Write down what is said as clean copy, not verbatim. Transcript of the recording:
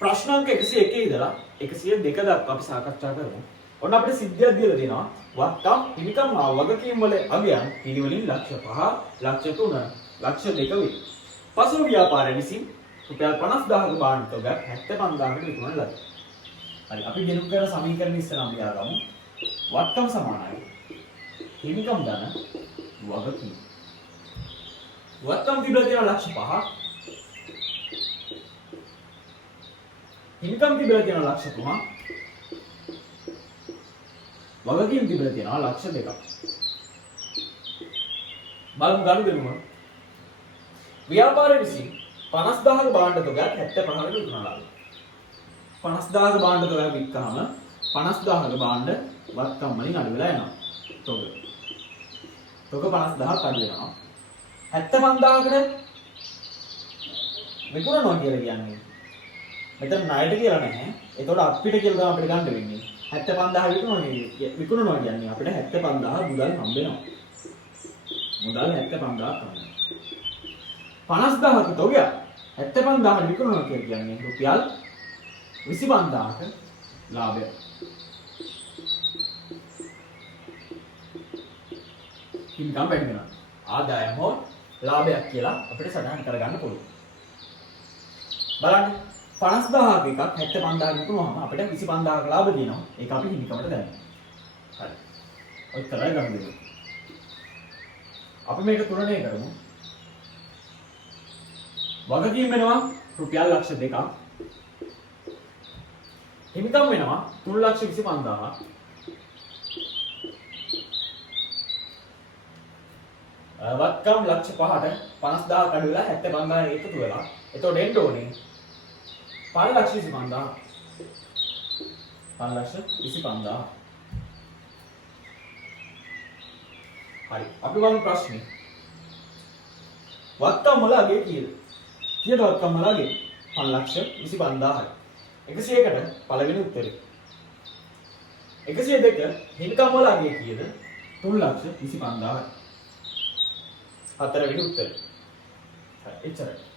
ප්‍රශ්න අංක 101 ඉඳලා 102 දක්වා අපි සාකච්ඡා කරමු. ඔන්න අපිට සිද්ධියක් දීලා දෙනවා. වත්කම් හිමිකම් වගකීම් වල අගයන් පිළිවෙලින් ලක්ෂ 5, ලක්ෂ 3, ලක්ෂ 2 වේ. පසු ව්‍යාපාරය විසින් රුපියල් 50000ක බාණ්ඩ තොගයක් 75000කට විකුණන ලද. හරි අපි ගෙනුම් කරන සමීකරණ ඉස්සරහම ලියාගමු. වත්කම් සමානයි හිමිකම් ධන වගකීම්. වත්කම් තිබලා තියෙන ලක්ෂ 5ක්. හිමිකම් තිබලා තියෙන ලක්ෂ 3ක්. වගකීම් තිබලා තියෙනවා ලක්ෂ 2ක්. බලමු ගනුදෙනුව. ව්‍යාපාරයේ විසින් 50000ක බාණ්ඩ තොගයක් 75කට විකුණනවා. 50000ක බාණ්ඩ තොගයක් වික්කහම 50000ක බාණ්ඩ වත්කම් වලින් අඩු වෙලා යනවා. තොග 50000ක් අඩු වෙනවා. 75000කට විකුණනවා කියලා කියන්නේ. මෙතන ණයට කියලා නැහැ. ඒතකොට අපිට කියලා අපිට ගන්න වෙන්නේ. 75000 විකුණනවා කියන්නේ අපිට 75000 මුදල් හම්බ වෙනවා. මුදල් 75000ක් හම්බ වෙනවා. 50000ක තොගය 75000 විකුණනවා කියන්නේ රුපියල් 25000ක ලාභය. ඉන්කම් වැඩි වෙනවා. ආදායම හෝ ලාභයක් කියලා අපිට සටහන් කරගන්න පුළුවන්. බලන්න 50000ක එකක් 75000 විකුණුවාම අපිට 25000ක ලාභ දෙනවා. ඒක අපි හිමිකමට දැම්මා. හරි. ඔය තරයි ගන්න දෙන්න. අපි මේක තුනනේ කරමු. වගකීම් වෙනවා රුපියල් ලක්ෂ 2ක්. හිමිකම් වෙනවා 325000ක්. වත්කම් ලක්ෂ 5ට 50000 අඩු වෙලා 75000 එකතු වෙලා. එතකොට එන්න ඕනේ 525000. 525000. හරි. අපි බලමු ප්‍රශ්නේ. වත්කම් වල අගේ කීයද? කීයද වත්කම් වල අගේ? 525000යි. 100කට පළවෙනි උත්තරේ. 102 හිමිකම් වල අගේ කීයද? 325000යි. හතරවෙනි උත්තරේ. හරි එච්චරයි.